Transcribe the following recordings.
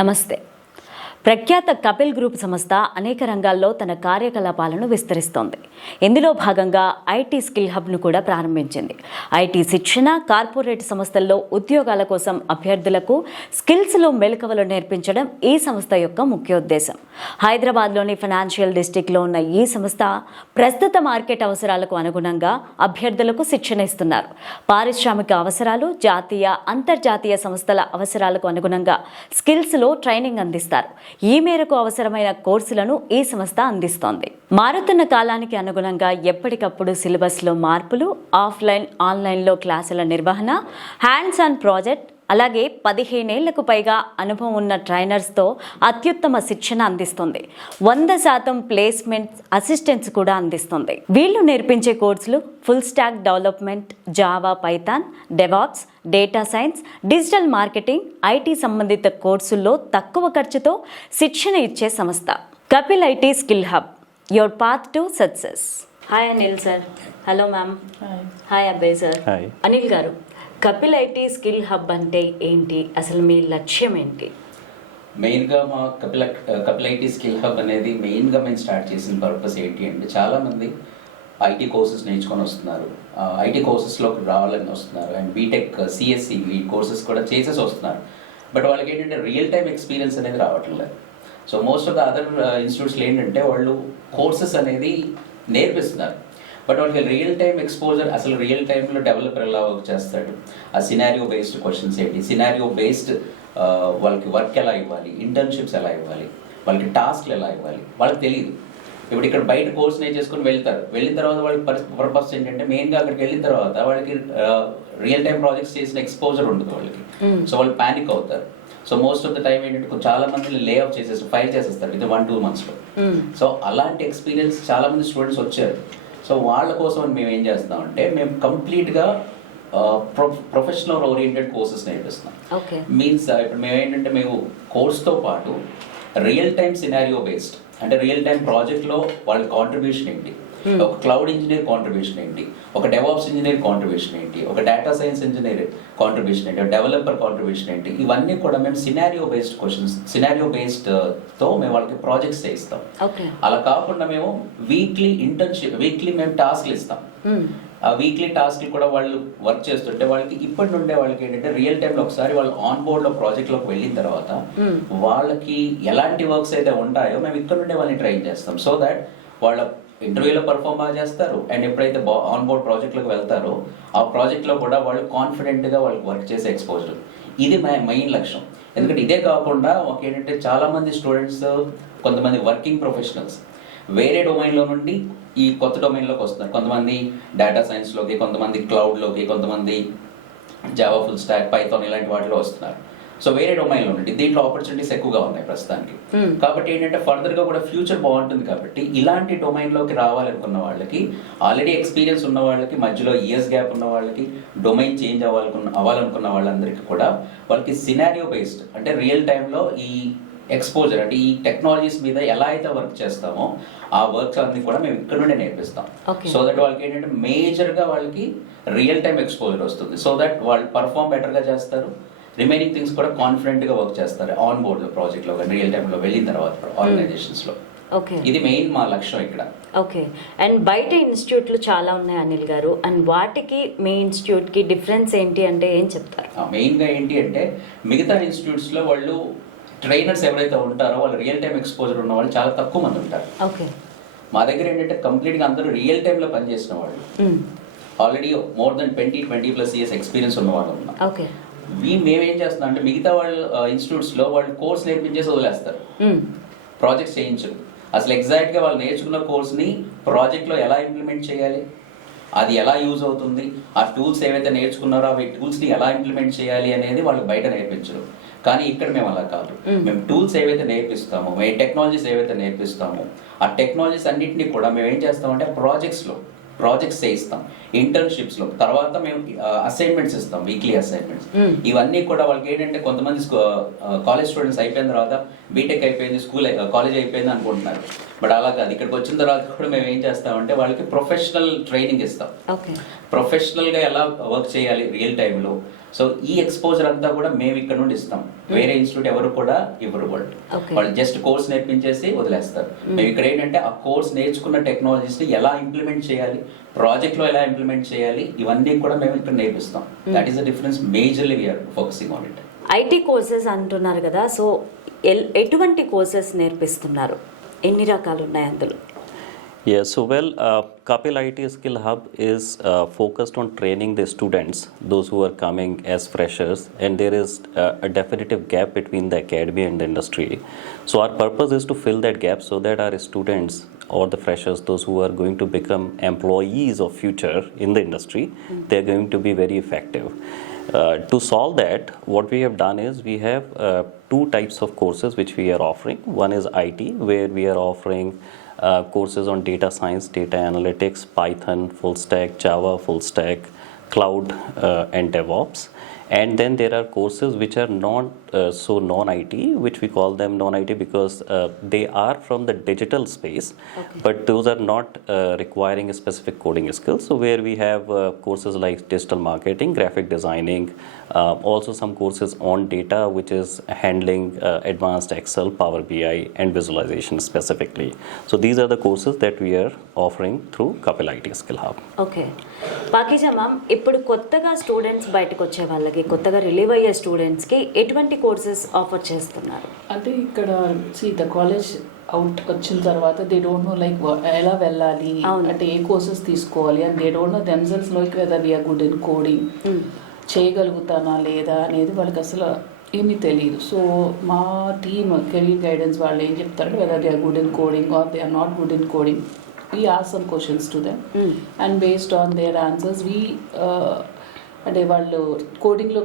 నమస్తే. ప్రఖ్యాత కపిల్ గ్రూప్ సంస్థ అనేక రంగాల్లో తన కార్యకలాపాలను విస్తరిస్తోంది. ఇందులో భాగంగా ఐటీ స్కిల్ హబ్ను కూడా ప్రారంభించింది. ఐటీ శిక్షణ, కార్పొరేట్ సంస్థల్లో ఉద్యోగాల కోసం అభ్యర్థులకు స్కిల్స్లో మెలకువలు నేర్పించడం ఈ సంస్థ యొక్క ముఖ్యోద్దేశం. హైదరాబాద్లోని ఫైనాన్షియల్ డిస్ట్రిక్ట్లో ఉన్న ఈ సంస్థ ప్రస్తుత మార్కెట్ అవసరాలకు అనుగుణంగా అభ్యర్థులకు శిక్షణ ఇస్తున్నారు. పారిశ్రామిక అవసరాలు, జాతీయ, అంతర్జాతీయ సంస్థల అవసరాలకు అనుగుణంగా స్కిల్స్లో ట్రైనింగ్ అందిస్తారు. ఈ మేరకు అవసరమైన కోర్సులను ఈ సంస్థ అందిస్తోంది. మారుతున్న కాలానికి అనుగుణంగా ఎప్పటికప్పుడు సిలబస్లో మార్పులు, ఆఫ్లైన్, ఆన్లైన్లో క్లాసుల నిర్వహణ, హ్యాండ్స్ ఆన్ ప్రాజెక్ట్, అలాగే 15 ఏళ్లకు పైగా అనుభవం ఉన్న ట్రైనర్స్తో అత్యుత్తమ శిక్షణ అందిస్తుంది. 100% ప్లేస్మెంట్ అసిస్టెన్స్ కూడా అందిస్తుంది. వీళ్ళు నేర్పించే కోర్సులు full stack development, Java, Python, DevOps, data science, digital marketing, IT సంబంధిత కోర్సుల్లో తక్కువ ఖర్చుతో శిక్షణ ఇచ్చే సంస్థ Kapil IT skill hub, your path to success. Hi Anil sir. Hello ma'am. Hi అబ్బాయి సార్. అనిల్ గారు, కపిల్ ఐటీ స్కిల్ హబ్ అంటే ఏంటి? అసలు మీ లక్ష్యం ఏంటి? మెయిన్గా మా కపిల్ ఐటీ స్కిల్ హబ్ అనేది మెయిన్గా మేము స్టార్ట్ చేసిన పర్పస్ ఏంటి అంటే, చాలామంది ఐటీ కోర్సెస్ నేర్చుకొని వస్తున్నారు, ఐటీ కోర్సెస్లోకి రావాలని వస్తున్నారు, అండ్ బీటెక్, సిఎస్సి ఈ కోర్సెస్ కూడా చేసేసి వస్తున్నారు. బట్ వాళ్ళకి ఏంటంటే రియల్ టైం ఎక్స్పీరియన్స్ అనేది రావట్లేదు. So most of the other ఇన్స్టిట్యూట్స్లో ఏంటంటే వాళ్ళు కోర్సెస్ అనేది నేర్పిస్తున్నారు, బట్ వాళ్ళకి రియల్ టైం ఎక్స్పోజర్, అసలు రియల్ టైంలో డెవలపర్ ఎలా వర్క్ చేస్తాడు, ఆ సినారియో బేస్డ్ క్వశ్చన్స్ ఏంటి, సినారియో బేస్డ్ వాళ్ళకి వర్క్ ఎలా ఇవ్వాలి, ఇంటర్న్షిప్స్ ఎలా ఇవ్వాలి, వాళ్ళకి టాస్క్లు ఎలా ఇవ్వాలి, వాళ్ళకి తెలియదు. ఇప్పుడు ఇక్కడ బయట కోర్స్ నేర్చేసుకుని వెళ్తారు, వెళ్ళిన తర్వాత వాళ్ళకి పర్పస్ ఏంటంటే మెయిన్గా అక్కడికి వెళ్ళిన తర్వాత వాళ్ళకి రియల్ టైం ప్రాజెక్ట్స్ చేసిన ఎక్స్పోజర్ ఉండదు వాళ్ళకి. సో వాళ్ళు ప్యానిక్ అవుతారు. So most of the time ఏంటంటే చాలా మంది లే ఆఫ్ చేసేసి ఫైల్ చేసేస్తారు ఇది 1-2 monthsలో. సో అలాంటి ఎక్స్పీరియన్స్ చాలా మంది స్టూడెంట్స్ వచ్చారు. సో వాళ్ళ కోసం మేము ఏం చేస్తామంటే, మేము కంప్లీట్గా ప్రొఫెషనల్ ఓరియంటెడ్ కోర్సెస్ నేర్పిస్తున్నాం. మీన్స్ ఇప్పుడు మేము ఏంటంటే, మేము కోర్స్తో పాటు రియల్ టైం సినారియో బేస్డ్, అంటే రియల్ టైం ప్రాజెక్ట్లో వాళ్ళ కాంట్రిబ్యూషన్ ఏంటి, ఒక క్లౌడ్ ఇంజనీర్ కాంట్రిబ్యూషన్ ఏంటి, ఒక డెవాప్స్ ఇంజనీర్ కాంట్రిబ్యూషన్ ఏంటి, ఒక డేటా సైన్స్ ఇంజనీర్ కాంట్రిబ్యూషన్ ఏంటి, డెవలపర్ కాంట్రిబ్యూషన్ ఏంటి, ఇవన్నీ కూడా మేము scenario based questions, scenario based తో మేము వాళ్ళకి ప్రాజెక్ట్స్ చేయిస్తాం. అలా కాకుండా మేము వీక్లీ ఇంటర్న్షిప్, వీక్లీ మేము టాస్క్లు ఇస్తాం. ఆ వీక్లీ టాస్క్ కూడా వాళ్ళు వర్క్ చేస్తుంటే వాళ్ళకి ఇప్పటి నుండే వాళ్ళకి ఏంటంటే రియల్ టైంలో ఒకసారి వాళ్ళు ఆన్ బోర్డ్ లో ప్రాజెక్ట్లోకి వెళ్ళిన తర్వాత వాళ్ళకి ఎలాంటి వర్క్స్ అయితే ఉంటాయో మేము ఇక్కడ నుండే వాళ్ళని ట్రైన్ చేస్తాం. సో దాట్ వాళ్ళ ఇంటర్వ్యూలో పర్ఫామ్ బాగా చేస్తారు, అండ్ ఎప్పుడైతే ఆన్ బోర్డ్ ప్రాజెక్ట్లోకి వెళ్తారో ఆ ప్రాజెక్ట్లో కూడా వాళ్ళు కాన్ఫిడెంట్గా వాళ్ళకి వర్క్ చేసే ఎక్స్పోజర్. ఇది మెయిన్ లక్ష్యం. ఎందుకంటే ఇదే కాకుండా ఏంటంటే చాలా మంది స్టూడెంట్స్, కొంతమంది వర్కింగ్ ప్రొఫెషనల్స్ వేరే డొమైన్లో నుండి ఈ కొత్త డొమైన్లోకి వస్తున్నారు. కొంతమంది డేటా సైన్స్లోకి, కొంతమంది క్లౌడ్లోకి, కొంతమంది జావా, ఫుల్ స్టాక్, పైథాన్ ఇలాంటి వాటిలో వస్తున్నారు. సో వేరే డొమైన్లో ఉండి దీంట్లో ఆపర్చునిటీస్ ఎక్కువగా ఉన్నాయి ప్రస్తుతానికి. కాబట్టి ఏంటంటే ఫర్దర్గా కూడా ఫ్యూచర్ బాగుంటుంది. కాబట్టి ఇలాంటి డొమైన్లోకి రావాలనుకున్న వాళ్ళకి, ఆల్రెడీ ఎక్స్పీరియన్స్ ఉన్న వాళ్ళకి, మధ్యలో ఇయర్స్ గ్యాప్ ఉన్న వాళ్ళకి, డొమైన్ చేంజ్ అవ్వాలనుకున్న వాళ్ళందరికీ కూడా వాళ్ళకి సినారియో బేస్డ్, అంటే రియల్ టైంలో ఈ ఎక్స్పోజర్, అంటే ఈ టెక్నాలజీస్ మీద ఎలా అయితే వర్క్ చేస్తామో ఆ వర్క్స్ అన్ని కూడా మేము ఇక్కడ నుండే నేర్పిస్తాం. సో దట్ వాళ్ళకి ఏంటంటే మేజర్గా వాళ్ళకి రియల్ టైం ఎక్స్పోజర్ వస్తుంది. సో దట్ వాళ్ళు పర్ఫామ్ బెటర్గా చేస్తారు, రిమైనింగ్ థింగ్స్ కూడా కాన్ఫిడెంట్గా వర్క్ చేస్తారు ఆన్ బోర్డ్ ప్రాజెక్ట్లో కానీ రియల్ టైంలో వెళ్ళిన తర్వాత ఆర్గనైజేషన్స్లో. ఇది మెయిన్ మా లక్ష్యం ఇక్కడ. ఓకే. అండ్ బయట ఇన్స్టిట్యూట్లు చాలా ఉన్నాయి అనిల్ గారు, అండ్ వాటికి మీ ఇన్స్టిట్యూట్కి డిఫరెన్స్ ఏంటి అంటే ఏం చెప్తారు? మెయిన్గా ఏంటి అంటే, మిగతా ఇన్స్టిట్యూట్స్లో వాళ్ళు ట్రైనర్స్ ఎవరైతే ఉంటారో వాళ్ళు రియల్ టైం ఎక్స్పోజర్ ఉన్న వాళ్ళు చాలా తక్కువ మంది ఉంటారు. ఓకే. మా దగ్గర ఏంటంటే కంప్లీట్గా అందరూ రియల్ టైంలో పనిచేసిన వాళ్ళు, already more than 20+ years experience ఉన్న వాళ్ళు ఉన్నారు. ఓకే. మేమేం చేస్తున్నాం అంటే, మిగతా వాళ్ళు ఇన్స్టిట్యూట్స్లో వాళ్ళు కోర్స్ నేర్పించేసి వదిలేస్తారు, ప్రాజెక్ట్స్ చేయించరు. అసలు ఎగ్జాక్ట్గా వాళ్ళు నేర్చుకున్న కోర్స్ని ప్రాజెక్ట్లో ఎలా ఇంప్లిమెంట్ చేయాలి, అది ఎలా యూజ్ అవుతుంది, ఆ టూల్స్ ఏవైతే నేర్చుకున్నారో అవి టూల్స్ని ఎలా ఇంప్లిమెంట్ చేయాలి అనేది వాళ్ళు బయట నేర్పించరు. కానీ ఇక్కడ మేము అలా కాదు. మేము టూల్స్ ఏవైతే నేర్పిస్తామో, మేము టెక్నాలజీస్ ఏవైతే నేర్పిస్తామో ఆ టెక్నాలజీస్ అన్నింటినీ కూడా మేము ఏం చేస్తామంటే ప్రాజెక్ట్స్ చేయిస్తాం, ఇంటర్న్షిప్స్లో. తర్వాత మేము అసైన్మెంట్స్ ఇస్తాం, వీక్లీ అసైన్మెంట్స్. ఇవన్నీ కూడా వాళ్ళకి ఏంటంటే, కొంతమంది కాలేజ్ స్టూడెంట్స్ అయిపోయిన తర్వాత బీటెక్ అయిపోయింది, కాలేజ్ అయిపోయింది అనుకుంటున్నారు. బట్ అలా కాదు. ఇక్కడికి వచ్చిన తర్వాత కూడా మేము ఏం చేస్తామంటే వాళ్ళకి ప్రొఫెషనల్ ట్రైనింగ్ ఇస్తాం. ప్రొఫెషనల్గా ఎలా వర్క్ చేయాలి రియల్ టైంలో, సో ఈ ఎక్స్పోజర్ అంతా కూడా మేము ఇక్కడ నుండి ఇస్తాం. వేరే ఇన్స్టిట్యూట్ ఎవరు కూడా ఇవ్వరు. వాళ్ళు జస్ట్ కోర్స్ నేర్పించేసి వదిలేస్తారు. మేము ఇక్కడ ఏంటంటే ఆ కోర్స్ నేర్చుకున్న టెక్నాలజీస్ ని ఎలా ఇంప్లిమెంట్ చేయాలి, ప్రాజెక్ట్ లో ఎలా ఇంప్లిమెంట్ చేయాలి, ఇవన్నీ కూడా మేము ఇక్కడ నేర్పిస్తాం. That is the difference. Majorly we are focusing on it. IT courses అంటున్నారు కదా, సో ఎటువంటి కోర్సెస్ నేర్పిస్తున్నారు, ఎన్ని రకాలు ఉన్నాయి అందులో? Yeah, so Kapil IT Skill Hub is focused on training the students, those who are coming as freshers, and there is a definitive gap between the academy and the industry. So our purpose is to fill that gap so that our students or the freshers, those who are going to become employees of future in the industry, they are going to be very effective. To solve that, what we have done is we have two types of courses which we are offering. One is IT, where we are offering courses on data science, data analytics, Python, full stack, Java, full stack, cloud, and DevOps. And then there are courses which are so non-IT, which we call them non-IT because they are from the digital space, but those are not requiring a specific coding skills. So where we have courses like digital marketing, graphic designing, also some courses on data, which is handling advanced Excel, Power BI, and visualization specifically. So these are the courses that we are offering through Kapil IT Skill Hub. Okay, Pakiza ma'am, ఇప్పుడు కొత్తగా students బయటకు వచ్చే వాళ్ళకి, కొత్తగా relieve అయ్యే స్టూడెంట్స్కి ఎటువంటి courses offer చేస్తున్నారు? అంటే ఇక్కడ ద కాలేజ్ అవుట్ వచ్చిన తర్వాత దే డోంట్ నో లైక్ ఎలా వెళ్ళాలి, అంటే ఏ కోర్సెస్ తీసుకోవాలి, and they don't know themselves like whether we are good in coding, చేయగలుగుతానా లేదా అనేది వాళ్ళకి అసలు ఏమీ తెలియదు. సో మా టీమ్ కెరీర్ గైడెన్స్ వాళ్ళు ఏం చెప్తారంటే whether they are good in coding or they are not good in coding, we ask some questions to them and based on their answers we అంటే వాళ్ళు కోడింగ్లో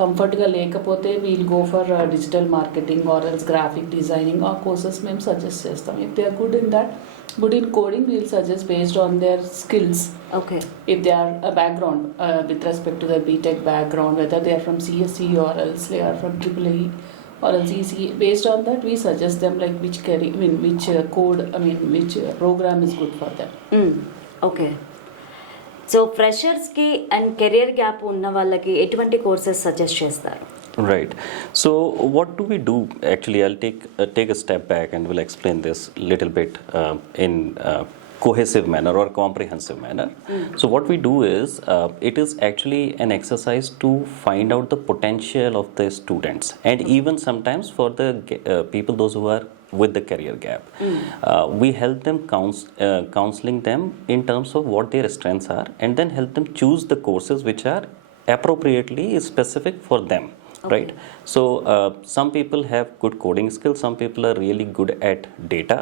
కంఫర్ట్గా లేకపోతే we'll go for digital marketing or else graphic designing, ఆ courses మేము suggest చేస్తాం. If they are good in that, good in coding, we'll suggest based on their skills. Okay, if they are a background with respect to their BTech background, whether they are from CSE or else they are from EEE or else ECE, based on that we suggest them like which career, which code, which program is good for them. Okay, so ఫ్రెషర్స్కి and career gap ఉన్న వాళ్ళకి ఎటువంటి courses suggest చేస్తారు? Right. So what do we do? Actually, I'll take a step back and will explain this little bit in cohesive manner or comprehensive manner. So what we do is it is actually an exercise to find out the potential of the students, and even sometimes for the people those who are with the career gap, we help them counseling them in terms of what their strengths are, and then help them choose the courses which are appropriately specific for them. Okay. Right. So some people have good coding skills, some people are really good at data,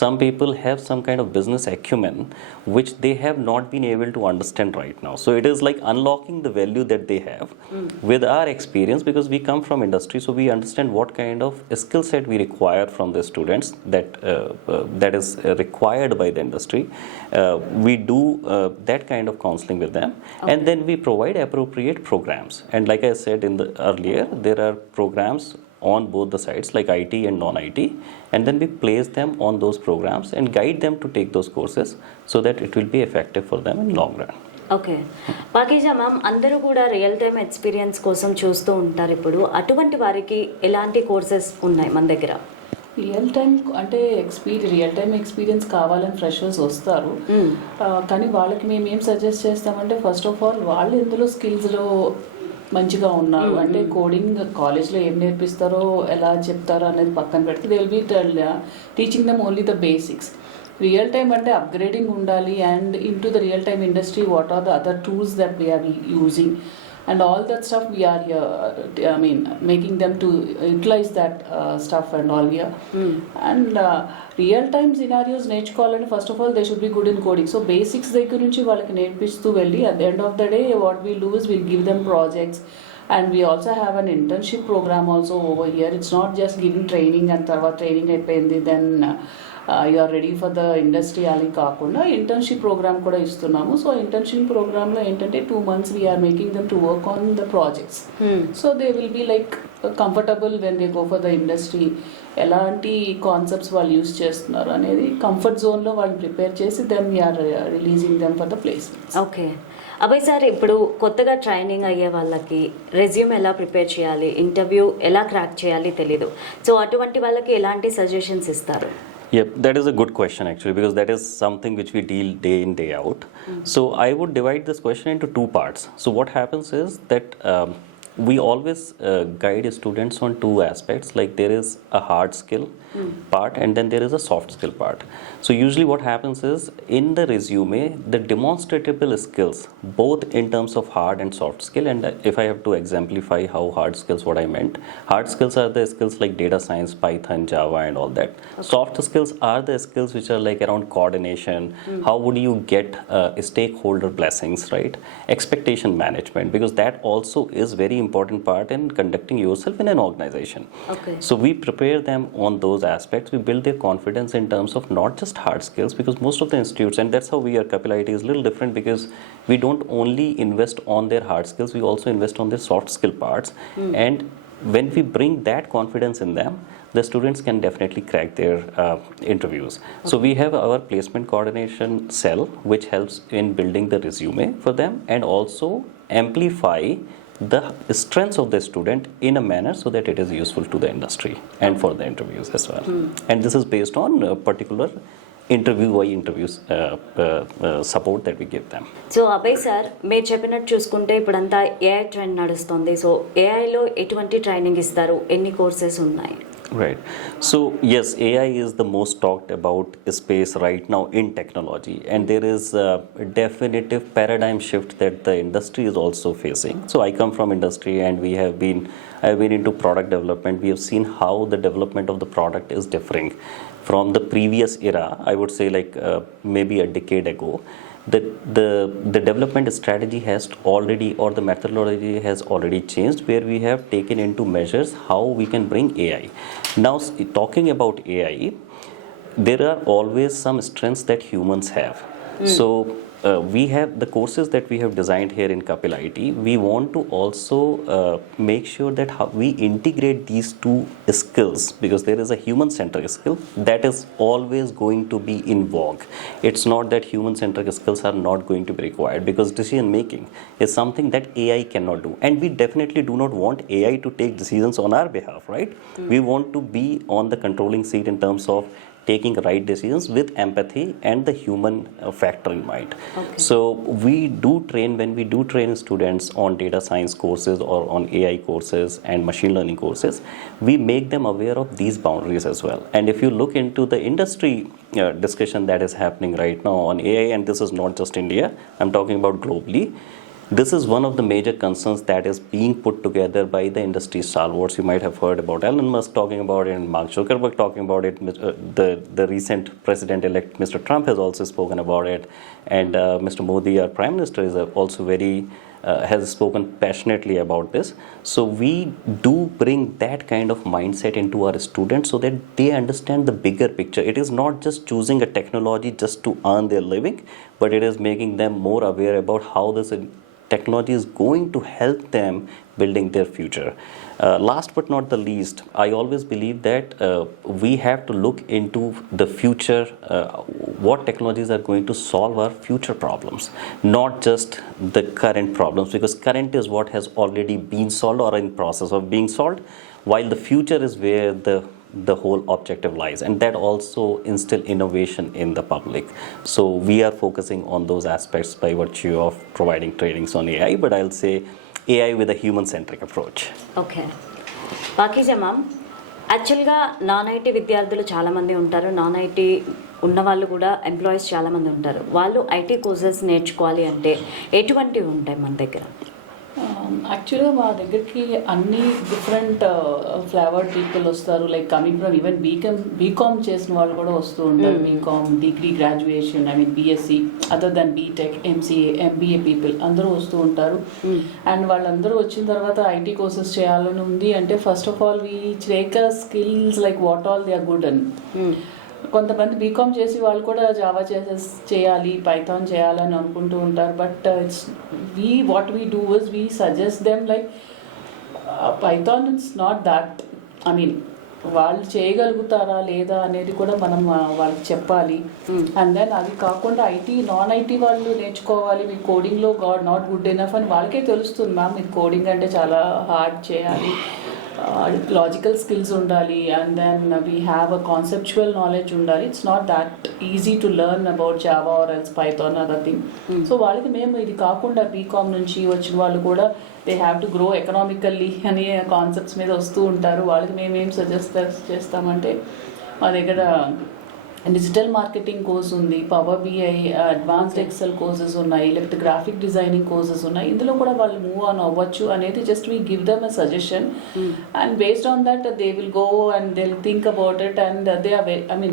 some people have some kind of business acumen which they have not been able to understand right now. So it is like unlocking the value that they have with our experience, because we come from industry, so we understand what kind of skill set we require from the students that is required by the industry. We do that kind of counseling with them, and then we provide appropriate programs. And like I said earlier, there are programs on both the sides like IT and non-IT, and then we place them on those programs and guide them to take those courses so that it will be effective for them in long run. Okay, Pakiza ma'am, అందరూ కూడా real time experience కోసం చూస్తూ ఉంటారు. ఇప్పుడు అటువంటి వారికి ఎలాంటి courses ఉన్నాయి మన దగ్గర? రియల్ టైం అంటే రియల్ టైం ఎక్స్పీరియన్స్ కావాలని ఫ్రెషర్స్ వస్తారు, కానీ వాళ్ళకి మేము ఏం సజెస్ట్ చేస్తామంటే ఫస్ట్ ఆఫ్ ఆల్ వాళ్ళు ఎందులో స్కిల్స్లో మంచిగా ఉన్నారు, అంటే కోడింగ్ కాలేజ్లో ఏం నేర్పిస్తారో ఎలా చెప్తారో అనేది పక్కన పెడితే they will be teaching them only the basics. Real time అంటే అప్గ్రేడింగ్ ఉండాలి, and into the real time industry what are the other tools that we're using and all that stuff we are making them to utilize that stuff and all here. And real time scenarios నేర్చుకోవాలంటే first of all they should be good in coding. So basics దగ్గర నుంచి వాళ్ళకి నేర్పిస్తూ వెళ్ళి at the end of the day what we'll do is we'll give them projects, and we also have an internship program also over here. It's not just giving training and తర్వాత training అయిపోయింది then you are ready for the industry అని కాకుండా internship programme కూడా ఇస్తున్నాము. So internship ప్రోగ్రామ్లో ఏంటంటే 2 months we're making them to work on the projects. So they will be like comfortable when they go for the industry. ఎలాంటి concepts వాళ్ళు use చేస్తున్నారు అనేది కంఫర్ట్ జోన్లో వాళ్ళు ప్రిపేర్ చేసి then we're releasing them for the placements. Okay Abhay sir, ఇప్పుడు కొత్తగా training అయ్యే వాళ్ళకి రెజ్యూమ్ ఎలా ప్రిపేర్ చేయాలి, ఇంటర్వ్యూ ఎలా క్రాక్ చేయాలి తెలీదు. సో అటువంటి వాళ్ళకి ఎలాంటి సజెషన్స్ ఇస్తారు? Yep, that is a good question actually, because that is something which we deal day in, day out. So I would divide this question into 2 parts. So what happens is that we always guide students on 2 aspects, like there is a hard skill part and then there is a soft skill part. So usually what happens is in the resume, the demonstrable skills, both in terms of hard and soft skill, and if I have to exemplify how hard skills, what I meant, hard skills are the skills like data science, Python, Java and all that. Okay. Soft skills are the skills which are like around coordination, how would you get stakeholder blessings, right? Expectation management, because that also is very important part in conducting yourself in an organization. Okay. So we prepare them on those aspects. We build their confidence in terms of not just hard skills, because most of the institutes, and that's how we are, Kapil IT is a little different, because we don't only invest on their hard skills, we also invest on their soft skill parts. And when we bring that confidence in them, the students can definitely crack their interviews. Okay. So we have our placement coordination cell, which helps in building the resume for them and also amplify the strengths of the student in a manner so that it is useful to the industry and for the interviews as well. And this is based on particular interviews support that we give them. So Abhay sir, మీరు చెప్పినట్టు చూసుకుంటే ఇప్పుడంతా AI trend నడుస్తుంది. So ఏఐలో ఎటువంటి training ఇస్తారు, ఎన్ని courses ఉన్నాయి? Right. So yes, AI is the most talked about space right now in technology, and there is a definitive paradigm shift that the industry is also facing. So I come from industry, and I've been into product development. We have seen how the development of the product is differing from the previous era. I would say like maybe a decade ago. The development strategy has already, or the methodology has already changed, where we have taken into measures how we can bring AI. Now talking about AI, there are always some strengths that humans have. So we have the courses that we have designed here in Kapil IT. We want to also make sure that how we integrate these 2 skills, because there is a human-centric skill that is always going to be in vogue. It's not that human-centric skills are not going to be required, because decision-making is something that AI cannot do. And we definitely do not want AI to take decisions on our behalf, right? We want to be on the controlling seat in terms of taking right decisions with empathy and the human factor in mind. Okay. So we do train, when we do train students on data science courses or on AI courses and machine learning courses, we make them aware of these boundaries as well. And if you look into the industry discussion that is happening right now on AI, and this is not just India, I'm talking about globally, this is one of the major concerns that is being put together by the industry stalwarts. You might have heard about Elon Musk talking about it and Mark Zuckerberg talking about it. The recent president-elect Mr. Trump has also spoken about it, and Mr. Modi, our Prime Minister, is also has spoken passionately about this. So we do bring that kind of mindset into our students so that they understand the bigger picture. It is not just choosing a technology just to earn their living, but it is making them more aware about how this technology is going to help them building their future. Last but not the least, I always believe that we have to look into the future, what technologies are going to solve our future problems, not just the current problems, because current is what has already been solved or in process of being solved, while the future is where the whole objective lies, and that also instill innovation in the public. So we are focusing on those aspects by virtue of providing trainings on AI, but I'll say AI with a human-centric approach. Okay. Pakija ma'am, యాక్చువల్గా non IT విద్యార్థులు చాలామంది ఉంటారు, non IT ఉన్న వాళ్ళు కూడా employees చాలామంది ఉంటారు. వాళ్ళు ఐటీ కోర్సెస్ నేర్చుకోవాలి అంటే ఎటువంటివి ఉంటాయి మన దగ్గర? యాక్చువల్గా మా దగ్గరికి అన్ని డిఫరెంట్ ఫ్లేవర్డ్ పీపుల్ వస్తారు. Like coming from even BCom చేసిన వాళ్ళు కూడా వస్తూ ఉంటారు. BCom degree graduation, I mean BSc, other than BTech, MCA, MBA people అందరూ వస్తూ ఉంటారు. అండ్ వాళ్ళందరూ వచ్చిన తర్వాత ఐటీ కోర్సెస్ చేయాలని ఉంది అంటే first of all we take skills like what all they are good and కొంతమంది బీకామ్ చేసి వాళ్ళు కూడా జావా చేయాలి, పైథాన్ చేయాలని అనుకుంటూ ఉంటారు. But it's what we do is we suggest them like Python it's not that, I mean వాళ్ళు చేయగలుగుతారా లేదా అనేది కూడా మనం వాళ్ళకి చెప్పాలి. అండ్ దెన్ అది కాకుండా నాన్ ఐటీ వాళ్ళు నేర్చుకోవాలి, మీ కోడింగ్లో నాట్ గుడ్ ఎనఫ్ అని వాళ్ళకే తెలుస్తుంది. మ్యామ్ మీరు కోడింగ్ అంటే చాలా హార్డ్ చేయాలి, లాజికల్ స్కిల్స్ ఉండాలి, and then we have a conceptual knowledge ఉండాలి. It's not that easy to learn about Java or else Python other thing. So వాళ్ళకి మేము ఇది కాకుండా బీకామ్ నుంచి వచ్చిన వాళ్ళు కూడా they have to grow economically అనే కాన్సెప్ట్స్ మీద వస్తూ ఉంటారు. వాళ్ళకి మేము ఏం సజెస్ట్ చేస్తామంటే మా దగ్గర డిజిటల్ మార్కెటింగ్ కోర్స్ ఉంది, power BI advanced Excel courses ఉన్నాయి, లేకపోతే గ్రాఫిక్ డిజైనింగ్ కోర్సెస్ ఉన్నాయి. ఇందులో కూడా వాళ్ళు మూవ్ ఆన్ అవ్వచ్చు అనేది just we give them a suggestion and based on that they will go and they will think about it and they are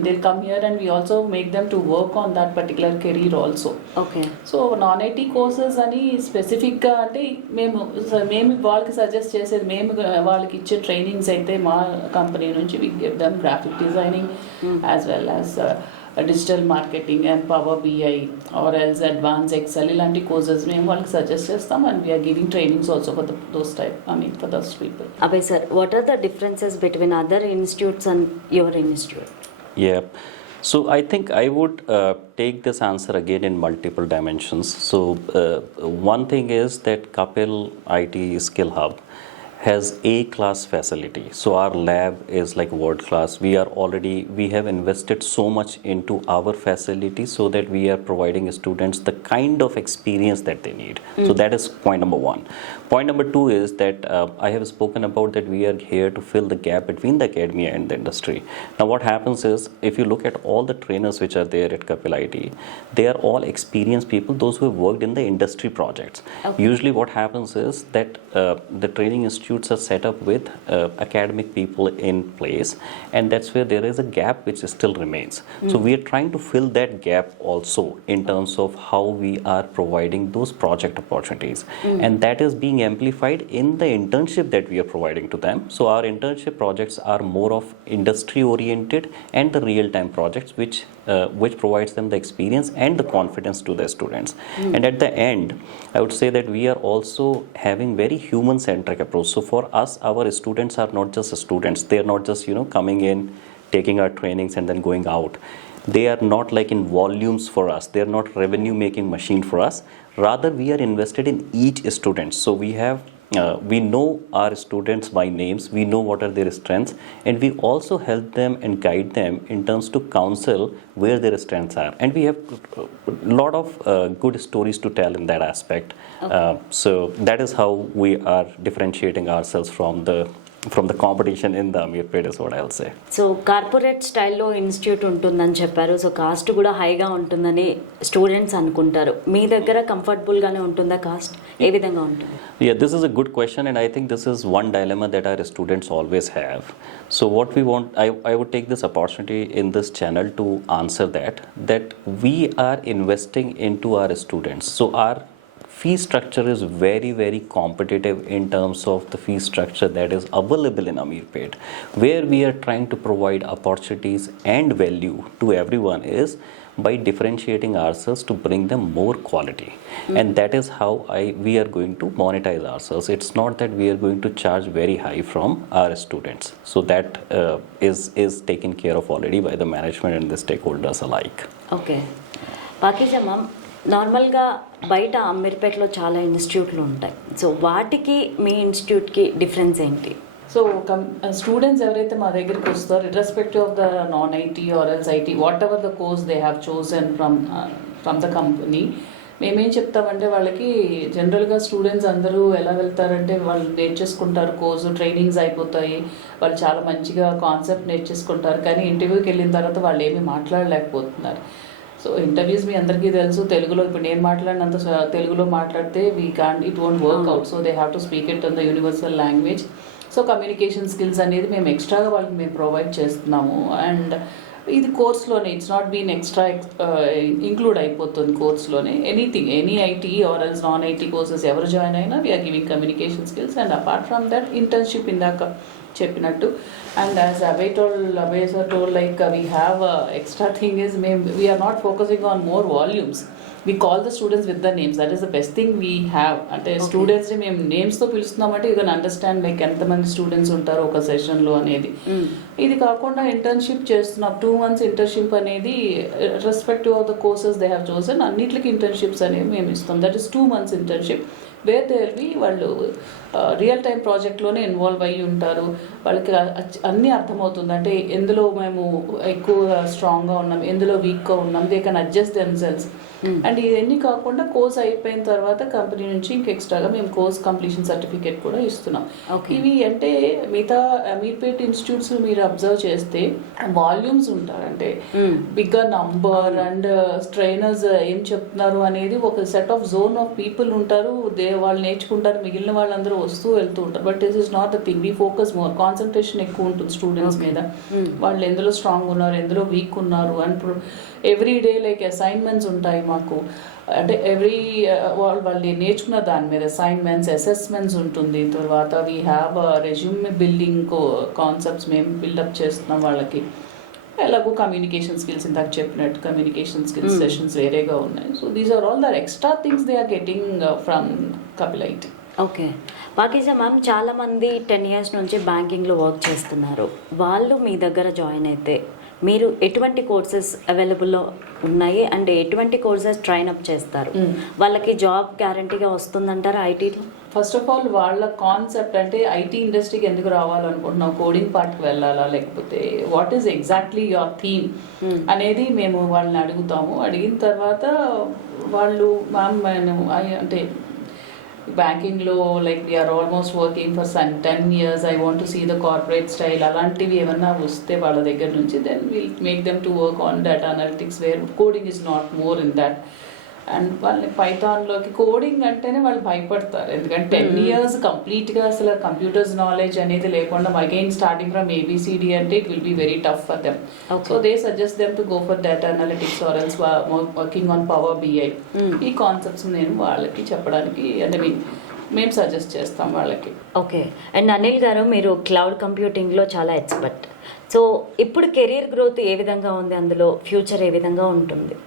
they come here and we also make them to work on that particular career also. Okay. So non IT courses అని స్పెసిఫిక్గా అంటే మేము వాళ్ళకి suggest చేసేది, మేము వాళ్ళకి ఇచ్చే trainings అయితే మా కంపెనీ నుంచి we give them graphic designing as well as digital marketing and power BI or else advance Excel ఇలాంటి కోర్సెస్ మేము వాళ్ళకి సజెస్ట్ చేస్తాం and we are giving trainings also for those type, I mean for those people. Abhay sir, what are the differences between other institutes and your institute? Yeah. So I think I would take this answer again in multiple dimensions. So one thing is that Kapil IT Skill Hub has A-class facility. So our lab is like world class. We have invested so much into our facility so that we are providing students the kind of experience that they need. So that is point number one. Point number two is that I have spoken about that we are here to fill the gap between the academia and the industry. Now what happens is, if you look at all the trainers which are there at Kapil IT, they are all experienced people, those who have worked in the industry projects. Okay. Usually what happens is that the training institutes are set up with academic people in place, and that's where there is a gap which still remains. So we are trying to fill that gap also in terms of how we are providing those project opportunities, and that is being amplified in the internship that we are providing to them. So our internship projects are more of industry oriented and the real time projects which provides them the experience and the confidence to their students. And at the end, I would say that we are also having very human centric approach. So for us, our students are not just students. They are not just coming in, taking our trainings and then going out. They are not like in volumes for us. They are not revenue making machine for us. Rather, we are invested in each student. So we know our students by names, we know what are their strengths, and we also help them and guide them in terms to counsel where their strengths are. And we have a lot of good stories to tell in that aspect. Okay. So that is how we are differentiating ourselves from the competition in the Amirpet is what I'll say. So corporate స్టైల్లో institute ఉంటుందని చెప్పారు. So cost కూడా హైగా ఉంటుందని students అనుకుంటారు. మీ దగ్గర కంఫర్టబుల్గానే ఉంటుందా? Cost ఏ విధంగా ఉంటుంది? Yeah, this is a good question, and I think this is one dilemma that our students always have. So what we want, I would take this opportunity in this channel to answer that we are investing into our students. So our fee structure is very, very competitive in terms of the fee structure that is available in Amirpet. Where we are trying to provide opportunities and value to everyone is by differentiating ourselves to bring them more quality. And that is how we are going to monetize ourselves. It's not that we are going to charge very high from our students. So that is taken care of already by the management and the stakeholders alike. Okay. Pakiza ma'am, నార్మల్గా బయట అమీర్పేట్లో చాలా ఇన్స్టిట్యూట్లు ఉంటాయి. So వాటికి మీ ఇన్స్టిట్యూట్కి difference ఏంటి? So students ఎవరైతే మా దగ్గరికి వస్తారో, irrespective of the non IT or else IT, what ever the course they have chosen from the company, మేమేం చెప్తామంటే వాళ్ళకి జనరల్గా స్టూడెంట్స్ అందరూ ఎలా వెళ్తారంటే వాళ్ళు నేర్చేసుకుంటారు, కోర్సు ట్రైనింగ్స్ అయిపోతాయి, వాళ్ళు చాలా మంచిగా కాన్సెప్ట్ నేర్చేసుకుంటారు, కానీ ఇంటర్వ్యూకి వెళ్ళిన తర్వాత వాళ్ళు ఏమీ మాట్లాడలేకపోతున్నారు. సో ఇంటర్వ్యూస్ మీ అందరికీ తెలుసు, తెలుగులో ఇప్పుడు నేను మాట్లాడినంత తెలుగులో మాట్లాడితే it won't work out. So they have to speak it on the universal language. So communication skills అనేది మేము ఎక్స్ట్రాగా వాళ్ళకి మేము ప్రొవైడ్ చేస్తున్నాము. అండ్ ఇది కోర్స్లోనే, it's not been extra include అయిపోతుంది కోర్స్లోనే. Anything, any IT or else non IT courses ఎవరు జాయిన్ అయినా we are giving communication skills. And apart from that internship ఇందాక చెప్పినట్టు. And as Abhay told like we have extra thing is we are not focusing on more volumes. we call the students with the names. That is the best thing we have. అంటే స్టూడెంట్స్ని మేము నేమ్స్తో పిలుస్తున్నామంటే you can understand like ఎంతమంది students ఉంటారు ఒక సెషన్లో అనేది. ఇది కాకుండా ఇంటర్న్షిప్ చేస్తున్నాం. 2 months ఇంటర్న్షిప్ అనేది respective of the courses they have chosen అన్నిటికి ఇంటర్న్షిప్స్ అనేవి మేము ఇస్తాం. That is 2 months internship where they will be వాళ్ళు రియల్ టైం ప్రాజెక్ట్లోనే ఇన్వాల్వ్ అయ్యి ఉంటారు. వాళ్ళకి అన్నీ అర్థమవుతుంది. అంటే ఎందులో మేము ఎక్కువ స్ట్రాంగ్గా ఉన్నాం, ఎందులో వీక్గా ఉన్నాం, they can adjust themselves. And ఇవన్నీ కాకుండా కోర్స్ అయిపోయిన తర్వాత కంపెనీ నుంచి ఇంక ఎక్స్ట్రాగా మేము కోర్స్ కంప్లీషన్ సర్టిఫికేట్ కూడా ఇస్తున్నాం. ఇవి అంటే మిగతా అమీర్పేట్ ఇన్స్టిట్యూట్స్ మీరు అబ్జర్వ్ చేస్తే వాల్యూమ్స్ ఉంటారు. అంటే బిగ్గా నంబర్ అండ్ ట్రైనర్స్ ఏం చెప్తున్నారు అనేది ఒక set of zone of people ఉంటారు. వాళ్ళు నేర్చుకుంటారు, మిగిలిన వాళ్ళందరూ వస్తూ వెళ్తూ ఉంటారు. But this is not the thing. We focus more, concentration ఎక్కువ ఉంటుంది స్టూడెంట్స్ మీద. వాళ్ళు ఎందులో స్ట్రాంగ్ ఉన్నారు, ఎందులో వీక్ ఉన్నారు. And every day like assignments ఉంటాయి మాకు. అంటే వాళ్ళు నేర్చుకున్న దాని మీద అసైన్మెంట్స్, అసెస్మెంట్స్ ఉంటుంది. తర్వాత we have resume building concepts మేము బిల్డప్ చేస్తున్నాం వాళ్ళకి. ఎలాగో కమ్యూనికేషన్ స్కిల్స్ ఇందాక చెప్పినట్టు కమ్యూనికేషన్ స్కిల్స్ సెషన్స్ వేరేగా ఉన్నాయి. So these are all the extra things they are getting from Kapil IT. Okay, Pakiza ma'am, చాలామంది 10 years నుంచి బ్యాంకింగ్లో వర్క్ చేస్తున్నారు. వాళ్ళు మీ దగ్గర జాయిన్ అయితే మీరు ఎటువంటి కోర్సెస్ అవైలబుల్లో ఉన్నాయి అండ్ ఎటువంటి కోర్సెస్ ట్రైన్ అప్ చేస్తారు? వాళ్ళకి జాబ్ గ్యారంటీగా వస్తుందంటారా ఐటీలో? ఫస్ట్ ఆఫ్ ఆల్ వాళ్ళ కాన్సెప్ట్ అంటే ఐటీ ఇండస్ట్రీకి ఎందుకు రావాలనుకుంటున్నావు, కోడింగ్ పార్ట్కి వెళ్ళాలా, లేకపోతే what is exactly your theme అనేది మేము వాళ్ళని అడుగుతాము. అడిగిన తర్వాత వాళ్ళు మ్యామ్ అంటే బ్యాంకింగ్లో like we are almost working for 10 years, I want to see the corporate style అలాంటివి ఏమన్నా వస్తే వాళ్ళ దగ్గర నుంచి then will make them to work on data analytics where coding is not more in that. And వాళ్ళని పైథాన్లోకి కోడింగ్ అంటేనే వాళ్ళు భయపడతారు. ఎందుకంటే 10 years కంప్లీట్గా అసలు కంప్యూటర్స్ నాలెడ్జ్ అనేది లేకుండా అగైన్ స్టార్టింగ్ ఫ్రమ్ ఏబిసిడి అంటే it will be very tough for them. So they suggest them to go for data analytics or else working on power BI. ఈ కాన్సెప్ట్స్ నేను వాళ్ళకి చెప్పడానికి అంటే మేము సజెస్ట్ చేస్తాం వాళ్ళకి. ఓకే, అండ్ అనిల్ గారు, మీరు క్లౌడ్ కంప్యూటింగ్లో చాలా ఎక్స్పర్ట్. సో ఇప్పుడు కెరీర్ గ్రోత్ ఏ విధంగా ఉంది, అందులో ఫ్యూచర్ ఏ విధంగా ఉంటుంది?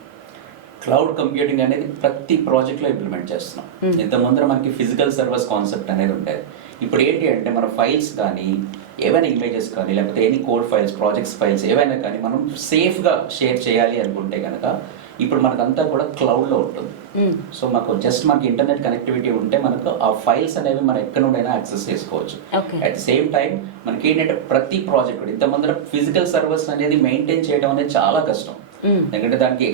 క్లౌడ్ కంప్యూటింగ్ అనేది ప్రతి ప్రాజెక్ట్లో ఇంప్లిమెంట్ చేస్తున్నాం. ఇంతకుముందర మనకి ఫిజికల్ సర్వీస్ కాన్సెప్ట్ అనేది ఉండేది. ఇప్పుడు ఏంటి అంటే మన ఫైల్స్ కానీ ఏవైనా ఇమేజెస్ కానీ లేకపోతే any code files, projects files ఏవైనా కానీ మనం సేఫ్గా షేర్ చేయాలి అనుకుంటే కనుక ఇప్పుడు మనకంతా కూడా క్లౌడ్లో ఉంటుంది. సో మనకి ఇంటర్నెట్ కనెక్టివిటీ ఉంటే మనకు ఆ ఫైల్స్ అనేవి మనం ఎక్కడ నుండైనా యాక్సెస్ చేసుకోవచ్చు. అట్ ద సేమ్ టైం మనకి ఏంటంటే ప్రతి ప్రాజెక్ట్ ఇంతకుముందర ఫిజికల్ సర్వీస్ అనేది మెయింటైన్ చేయడం అనేది చాలా కష్టం. ఎందుకంటే దానికి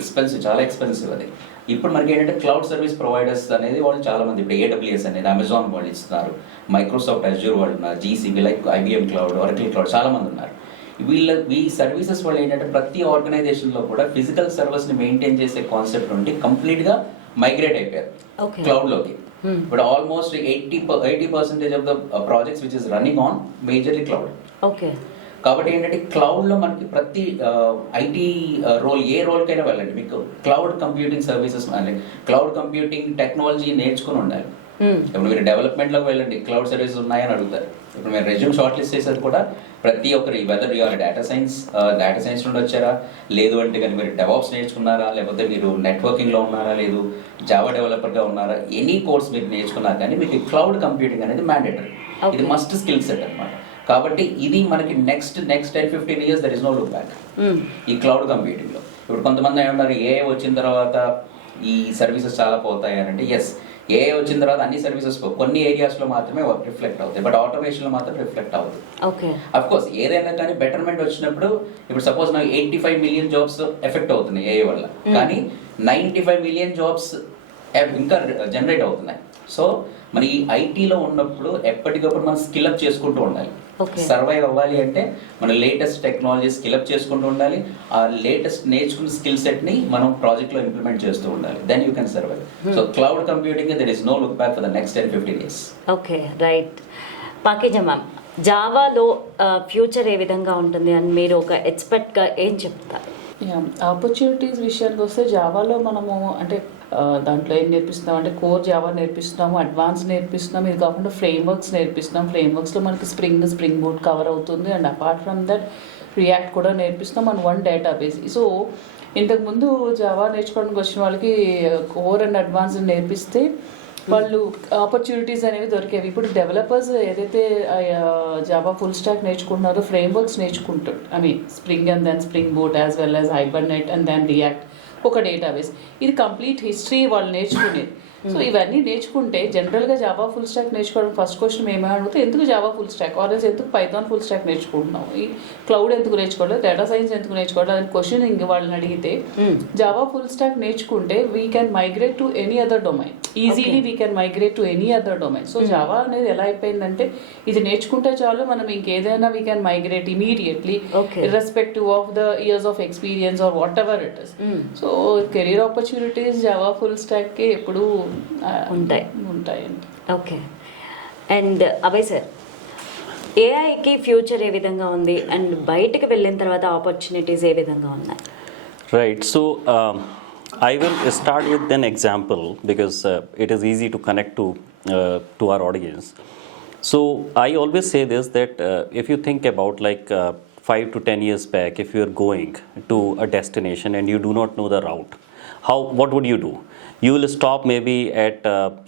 చాలా ఎక్స్పెన్సివ్ అది. ఇప్పుడు మనకి ఏంటంటే క్లౌడ్ సర్వీస్ ప్రొవైడర్స్ అనేది వాళ్ళు చాలా మంది, ఇప్పుడు AWS అనేది అమెజాన్ వాళ్ళు ఇస్తున్నారు, మైక్రోసాఫ్ట్ అజ్యూర్ వాళ్ళు ఉన్నారు, GCB like IBM cloud, Oracle cloud చాలా మంది ఉన్నారు. ఈ సర్వీసెస్ వల్ల ఏంటంటే ప్రతి ఆర్గనైజేషన్లో కూడా ఫిజికల్ సర్వీస్ని మెయింటైన్ చేసే కాన్సెప్ట్ నుండి కంప్లీట్గా మైగ్రేట్ అయిపోయారు క్లౌడ్లోకి. ఇప్పుడు almost 80% of the projects which is running on majorly cloud. Okay, కాబట్టి ఏంటంటే క్లౌడ్లో మనకి ప్రతి ఐటీ రోల్ ఏ రోల్కైనా వెళ్ళండి, మీకు క్లౌడ్ కంప్యూటింగ్ సర్వీసెస్ అంటే క్లౌడ్ కంప్యూటింగ్ టెక్నాలజీ నేర్చుకుని ఉండాలి. ఇప్పుడు మీరు డెవలప్మెంట్లోకి వెళ్ళండి, క్లౌడ్ సర్వీసెస్ ఉన్నాయని అడుగుతారు. ఇప్పుడు మీరు రెజ్యూమ్ షార్ట్ లిస్ట్ చేసేది కూడా ప్రతి ఒక్కరి వెదర్ యూఆర్ డేటా సైన్స్ నుండి వచ్చారా, లేదు అంటే కానీ మీరు డెవాప్స్ నేర్చుకున్నారా, లేకపోతే మీరు నెట్వర్కింగ్లో ఉన్నారా, లేదు జావా డెవలపర్గా ఉన్నారా, ఎనీ కోర్స్ మీరు నేర్చుకున్నారు కానీ మీకు క్లౌడ్ కంప్యూటింగ్ అనేది మ్యాండేటరీ. ఇది మస్ట్ స్కిల్ సెట్ అనమాట. కాబట్టి ఇది మనకి next 10-15 years there is no look back ఈ క్లౌడ్ కంప్యూటింగ్లో. ఇప్పుడు కొంతమంది ఏమన్నారు AI వచ్చిన తర్వాత ఈ సర్వీసెస్ చాలా పోతాయి అని అంటే, ఎస్, AI వచ్చిన తర్వాత అన్ని సర్వీసెస్ కొన్ని ఏరియాస్లో మాత్రమే రిఫ్లెక్ట్ అవుతాయి, బట్ ఆటోమేషన్లో మాత్రం రిఫ్లెక్ట్ అవుతుంది. అఫ్కోర్స్ ఏదైనా కానీ బెటర్మెంట్ వచ్చినప్పుడు ఇప్పుడు సపోజ్ నాకు 85 million జాబ్స్ ఎఫెక్ట్ అవుతున్నాయి AI వల్ల, కానీ 95 million జాబ్స్ ఇంకా జనరేట్ అవుతున్నాయి. సో మన ఈ ఐటీలో ఉన్నప్పుడు ఎప్పటికప్పుడు మనం స్కిల్అప్ చేసుకుంటూ ఉండాలి. సర్వైవ్ అవ్వాలి అంటే మన లేటెస్ట్ టెక్నాలజీ స్కిల్అప్ చేసుకుంటూ ఉండాలి. ఆ లేటెస్ట్ నేర్చుకున్న స్కిల్ సెట్ని మనం ప్రాజెక్ట్లో ఇంప్లిమెంట్ చేస్తూ ఉండాలి. Then you can survive. So cloud computing there is no look back for the next 10-15 years. Okay, right. Pakeeza ma'am, జావాలో ఫ్యూచర్ ఏ విధంగా ఉంటుంది అని మీరు ఒక ఎక్స్పర్ట్గా ఏం చెప్తారు? ఆపర్చునిటీస్ విషయానికి వస్తే జావాలో మనము అంటే దాంట్లో ఏం నేర్పిస్తున్నాం అంటే కోర్ జావా నేర్పిస్తున్నాము, అడ్వాన్స్ నేర్పిస్తున్నాం. ఇది కాకుండా ఫ్రేమ్వర్క్స్ నేర్పిస్తున్నాం. ఫ్రేమ్వర్క్స్లో మనకి స్ప్రింగ్ బూట్ కవర్ అవుతుంది. And apart from that react కూడా నేర్పిస్తాం అండ్ వన్ డేటాబేస్. సో ఇంతకుముందు జావా నేర్చుకోవడానికి వచ్చిన వాళ్ళకి కోర్ అండ్ అడ్వాన్స్ నేర్పిస్తే వాళ్ళు ఆపర్చునిటీస్ అనేవి దొరికేవి. ఇప్పుడు డెవలపర్స్ ఏదైతే జావా ఫుల్ స్టాక్ నేర్చుకుంటున్నారో ఫ్రేమ్వర్క్స్ నేర్చుకుంటారు. I mean Spring and then Spring Boot as well as Hibernate and then React, ఒక డేటాబేస్. ఇది కంప్లీట్ హిస్టరీ వాళ్ళు నేర్చుకునేది. సో ఇవన్నీ నేర్చుకుంటే జనరల్గా జావా ఫుల్ స్టాక్ నేర్చుకోవడం ఫస్ట్ క్వశ్చన్ ఏమైనా అడిగితే ఎందుకు జావా ఫుల్ స్టాక్, ఆర్ఎల్స్ ఎందుకు పైథాన్ ఫుల్ స్టాక్ నేర్చుకుంటున్నాం, ఈ క్లౌడ్ ఎందుకు నేర్చుకోవడం, డేటా సైన్స్ ఎందుకు నేర్చుకోవడం అని క్వశ్చన్ ఇంక వాళ్ళని అడిగితే జావా ఫుల్ స్టాక్ నేర్చుకుంటే we can migrate to any other domain. Easily we can migrate to any other domain. So Java అనేది ఎలా అయిపోయిందంటే ఇది నేర్చుకుంటే చాలు మనం ఇంకేదైనా we can migrate immediately irrespective of the years of experience or whatever it is. So career opportunities Java full స్టాక్కి ఎప్పుడు ఉంటాయండి. ఓకే. అండ్ అభయ్ సార్, ఏఐకి ఫ్యూచర్ ఏ విధంగా ఉంది అండ్ బయటకు వెళ్ళిన తర్వాత ఆపర్చునిటీస్ ఏ విధంగా ఉన్నాయి? Right. So I will start with an example because it is easy to connect to our audience. So I always say this that if you think about like 5 to 10 years back, if you are going to a destination and you do not know the route, what would you do? You will stop maybe at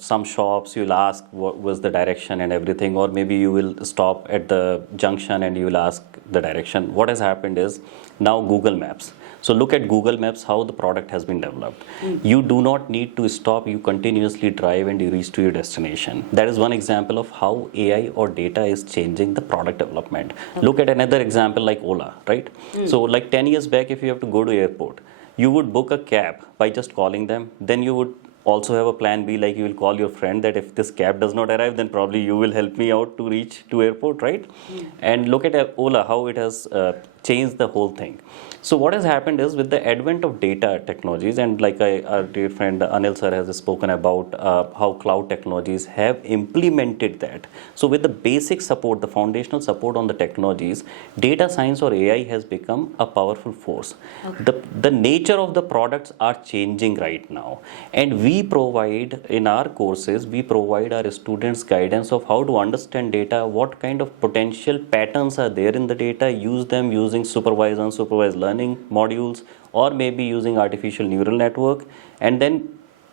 some shops, you will ask what was the direction and everything, or maybe you will stop at the junction and you will ask the direction. What has happened is now Google Maps. So look at Google Maps, how the product has been developed. You do not need to stop, you continuously drive and you reach to your destination. That is one example of how AI or data is changing the product development. Look at another example like Ola, right? So like 10 years back, if you have to go to airport, you would book a cab by just calling them. Then you would also have a plan B, like you will call your friend that if this cab does not arrive, then probably you will help me out to reach to airport, right? And look at Ola, how it has changed the whole thing. So what has happened is with the advent of data technologies, and like our dear friend Anil sir has spoken about how cloud technologies have implemented that. So with the basic support, the foundational support on the technologies, data science or AI has become a powerful force. The nature of the products are changing right now, and we provide in our courses, we provide our students guidance of how to understand data, what kind of potential patterns are there in the data, use them using supervised, unsupervised learning modules, or maybe using artificial neural network, and then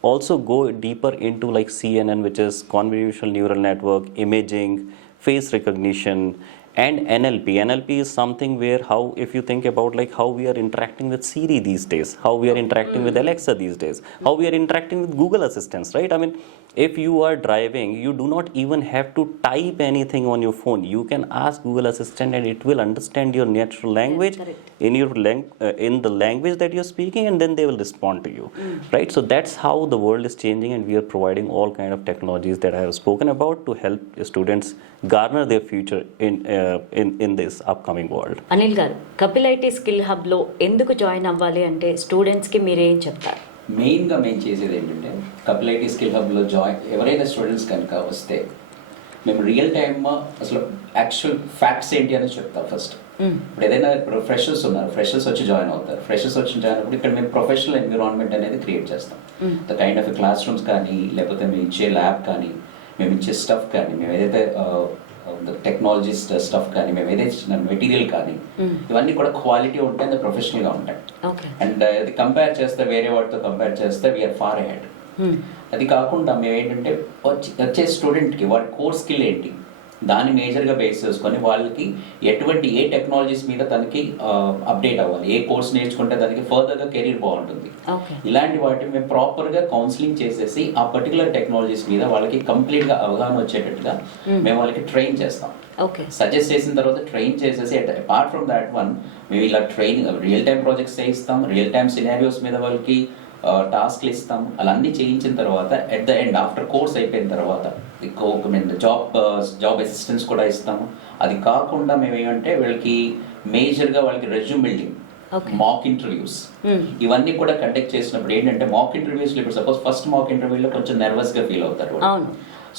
also go deeper into like CNN, which is convolutional neural network, imaging, face recognition, and NLP. NLP is something where how, if you think about like how we are interacting with Siri these days, how we are interacting with Alexa these days, how we are interacting with Google Assistants, right? I mean, if you are driving, you do not even have to type anything on your phone. You can ask Google Assistant and it will understand your natural language in your in the language that you're speaking, and then they will respond to you, right? So that's how the world is changing, and we are providing all kind of technologies that I have spoken about to help students garner their future in this upcoming world. Anil గారు, Kapil IT skill హబ్లో ఎందుకు join అవ్వాలి అంటే స్టూడెంట్స్కి మీరేం చెప్తారు? మెయిన్గా మేము చేసేది ఏంటంటే కపిల్ ఐటీ స్కిల్ హబ్లో ఎవరైనా స్టూడెంట్స్ కనుక వస్తే మేము రియల్ టైమ్ అసలు యాక్చువల్ ఫ్యాక్ట్స్ ఏంటి అని చెప్తాం ఫస్ట్. ఇప్పుడు ఏదైనా ఇప్పుడు ఫ్రెషర్స్ ఉన్నారు, ఫ్రెషర్స్ వచ్చి జాయిన్ అవుతారు. ఫ్రెషర్స్ వచ్చి జాయిన్ అయినప్పుడు ఇక్కడ మేము ప్రొఫెషనల్ ఎన్విరాన్మెంట్ అనేది క్రియేట్ చేస్తాం. The kind of class rooms కానీ, లేకపోతే మేము ఇచ్చే ల్యాబ్ కానీ, మేము ఇచ్చే స్టఫ్ కానీ, మేము ఏదైతే టెక్నాలజీ స్టఫ్ కానీ, మేము ఏదైతే ఇచ్చిన మెటీరియల్ కానీ, ఇవన్నీ కూడా క్వాలిటీ ఉంటాయి, అది ప్రొఫెషనల్గా ఉంటాయి. అండ్ అది కంపేర్ చేస్తే వేరే వాటితో కంపేర్ చేస్తే వీఆర్ ఫార్ అహెడ్. అది కాకుండా మేము ఏంటంటే వచ్చే స్టూడెంట్కి వాడి కోర్ స్కిల్ ఏంటి, దాన్ని మేజర్గా బేస్ చేసుకొని వాళ్ళకి ఎటువంటి ఏ టెక్నాలజీస్ మీద తనకి అప్డేట్ అవ్వాలి, ఏ కోర్స్ నేర్చుకుంటే దానికి ఫర్దర్గా కెరీర్ బాగుంటుంది, ఇలాంటి వాటిని మేము ప్రాపర్గా కౌన్సిలింగ్ చేసేసి ఆ పర్టికులర్ టెక్నాలజీస్ మీద వాళ్ళకి కంప్లీట్గా అవగాహన వచ్చేటట్టుగా మేము వాళ్ళకి ట్రైన్ చేస్తాం. సజెస్ట్ చేసిన తర్వాత ట్రైన్ చేసేసి అపార్ట్ ఫ్రమ్ దాట్ వన్ మేము ఇలా ట్రైనింగ్ రియల్ టైమ్ ప్రాజెక్ట్స్ చేయిస్తాం, రియల్ టైమ్ సినారియోస్ మీద వాళ్ళకి టాస్క్లు ఇస్తాం. అలా అన్నీ చేయించిన తర్వాత at the end after course అయిపోయిన తర్వాత జాబ్ అసిస్టెన్స్ కూడా ఇస్తాము. అది కాకుండా మేము ఏమంటే వీళ్ళకి మేజర్గా వాళ్ళకి రెజ్యూమ్ బిల్డింగ్, మాక్ ఇంటర్వ్యూస్ ఇవన్నీ కూడా కండక్ట్ చేసినప్పుడు ఏంటంటే మాక్ ఇంటర్వ్యూస్లో ఇప్పుడు సపోజ్ ఫస్ట్ మాక్ ఇంటర్వ్యూలో కొంచెం నర్వస్గా ఫీల్ అవుతారు.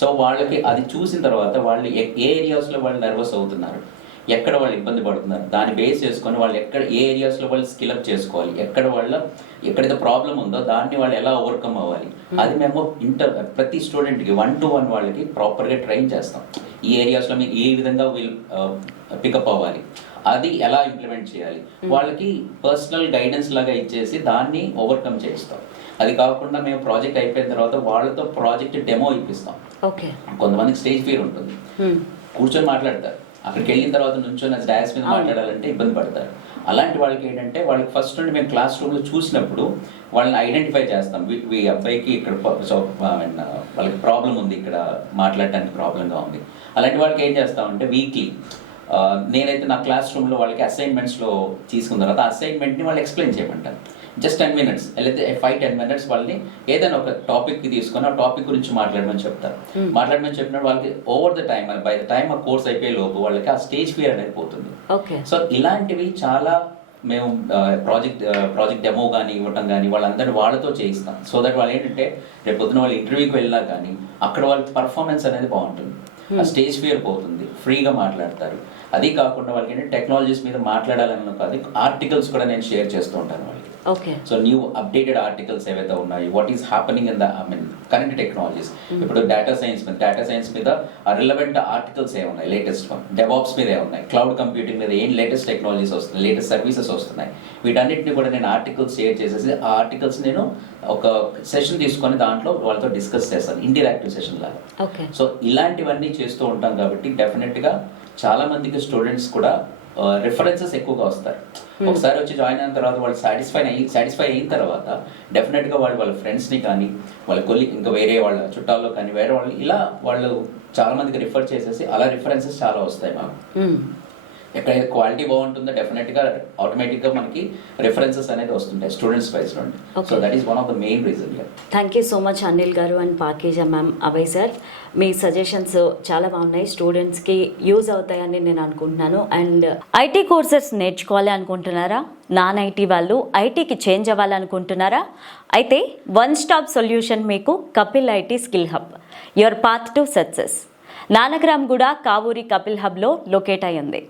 సో వాళ్ళకి అది చూసిన తర్వాత వాళ్ళు ఏ ఏరియాస్లో వాళ్ళు నర్వస్ అవుతున్నారు, ఎక్కడ వాళ్ళు ఇబ్బంది పడుతున్నారు, దాన్ని బేస్ చేసుకొని వాళ్ళు ఏ ఏరియాస్లో వాళ్ళు స్కిల్ అప్ చేసుకోవాలి, ఎక్కడైతే ప్రాబ్లం ఉందో దాన్ని వాళ్ళు ఎలా ఓవర్కమ్ అవ్వాలి, అది మేము ప్రతి స్టూడెంట్కి 1-to-1 వాళ్ళకి ప్రాపర్గా ట్రైన్ చేస్తాం. ఈ ఏరియాస్లో మీరు ఏ విధంగా వీళ్ళు పికప్ అవ్వాలి, అది ఎలా ఇంప్లిమెంట్ చేయాలి, వాళ్ళకి పర్సనల్ గైడెన్స్ లాగా ఇచ్చేసి దాన్ని ఓవర్కమ్ చేస్తాం. అది కాకుండా మేము ప్రాజెక్ట్ అయిపోయిన తర్వాత వాళ్ళతో ప్రాజెక్ట్ డెమో ఇప్పిస్తాం. కొంతమందికి స్టేజ్ ఫియర్ ఉంటుంది, కూర్చొని మాట్లాడతారు, అక్కడికి వెళ్ళిన తర్వాత నుంచొని డాష్ మీద మాట్లాడాలంటే ఇబ్బంది పడతారు. అలాంటి వాళ్ళకి ఏంటంటే వాళ్ళకి ఫస్ట్ నుండి మేము క్లాస్ రూమ్లో చూసినప్పుడు వాళ్ళని ఐడెంటిఫై చేస్తాం. ఈ అబ్బాయికి ఇక్కడ వాళ్ళకి ప్రాబ్లం ఉంది, ఇక్కడ మాట్లాడటానికి ప్రాబ్లంగా ఉంది. అలాంటి వాళ్ళకి ఏం చేస్తామంటే వీక్లీ నేనైతే నా క్లాస్ రూమ్లో వాళ్ళకి అసైన్మెంట్స్లో తీసుకున్న తర్వాత అసైన్మెంట్ని వాళ్ళు ఎక్స్ప్లెయిన్ చేయమంటాను. జస్ట్ 10 minutes లేదా 5-10 minutes వాళ్ళని ఏదైనా ఒక టాపిక్కి తీసుకొని ఆ టాపిక్ గురించి మాట్లాడమని చెప్తారు. మాట్లాడమని చెప్పినప్పుడు వాళ్ళకి over the time, by the time ఆ కోర్స్ అయిపోయే లోపు వాళ్ళకి ఆ స్టేజ్ ఫియర్ అనేది పోతుంది. సో ఇలాంటివి చాలా మేము ప్రాజెక్ట్ డెమో కానీ ఇవ్వటం కానీ వాళ్ళతో చేయిస్తాం. సో దట్ వాళ్ళు ఏంటంటే రేపు పొద్దున వాళ్ళు ఇంటర్వ్యూకి వెళ్ళినా కానీ అక్కడ వాళ్ళ పర్ఫార్మెన్స్ అనేది బాగుంటుంది, ఆ స్టేజ్ ఫియర్ పోతుంది, ఫ్రీగా మాట్లాడతారు. అది కాకుండా వాళ్ళకి ఏంటంటే టెక్నాలజీస్ మీద మాట్లాడాలన్న కాదు, ఆర్టికల్స్ కూడా నేను షేర్ చేస్తూ ఉంటాను వాళ్ళకి. సో న్యూ అప్డేటెడ్ ఆర్టికల్స్ ఏవైతే ఉన్నాయి, what is happening in the current technologies. ఇప్పుడు డేటా సైన్స్ మీద రిలవెంట్ ఆర్టికల్స్ ఏమున్నాయి, లేటెస్ట్ వన్, డెవాప్స్ మీద ఏమున్నాయి, క్లౌడ్ కంప్యూటింగ్ మీద ఏం లేటెస్ట్ టెక్నాలజీస్ వస్తున్నాయి, లేటెస్ట్ సర్వీసెస్ వస్తున్నాయి, వీటన్నిటిని కూడా నేను ఆర్టికల్స్ షేర్ చేసేసి ఆ ఆర్టికల్స్ నేను ఒక సెషన్ తీసుకొని దాంట్లో వాళ్ళతో డిస్కస్ చేస్తాను, ఇంటరాక్టివ్ సెషన్ లాగా. సో ఇలాంటివన్నీ చేస్తూ ఉంటాం కాబట్టి డెఫినెట్గా చాలా మందికి స్టూడెంట్స్ కూడా రిఫరెన్సెస్ ఎక్కువగా వస్తారు. ఒకసారి వచ్చి జాయిన్ అయిన తర్వాత వాళ్ళు సాటిస్ఫై అయిన తర్వాత డెఫినెట్గా వాళ్ళ ఫ్రెండ్స్ని కానీ వాళ్ళ ఇంకా వేరే వాళ్ళ చుట్టాల్లో కానీ వేరే వాళ్ళు ఇలా వాళ్ళు చాలా మందికి రిఫర్ చేసేసి అలా రిఫరెన్సెస్ చాలా వస్తాయి మాకు. ఎక్కడైతే క్వాలిటీ బాగుంటుందో డెఫినెట్గా ఆటోమేటిక్గా మనకి రిఫరెన్సెస్ అనేది వస్తుంటాయి స్టూడెంట్స్ వైజ్ నుండి. So that is one of the main reason. Thank you so much Anil garu and Pakeeza ma'am, Abhay sir. మీ సజెషన్స్ చాలా బాగున్నాయి, స్టూడెంట్స్కి యూజ్ అవుతాయని నేను అనుకుంటున్నాను. అండ్ ఐటీ కోర్సెస్ నేర్చుకోవాలి అనుకుంటున్నారా? నాన్ ఐటీ వాళ్ళు ఐటీకి చేంజ్ అవ్వాలనుకుంటున్నారా? అయితే వన్ స్టాప్ సొల్యూషన్ మీకు Kapil IT skill hub, your path to success. Nanakramguda Kavuri Kapil హబ్లో లొకేట్ అయ్యింది.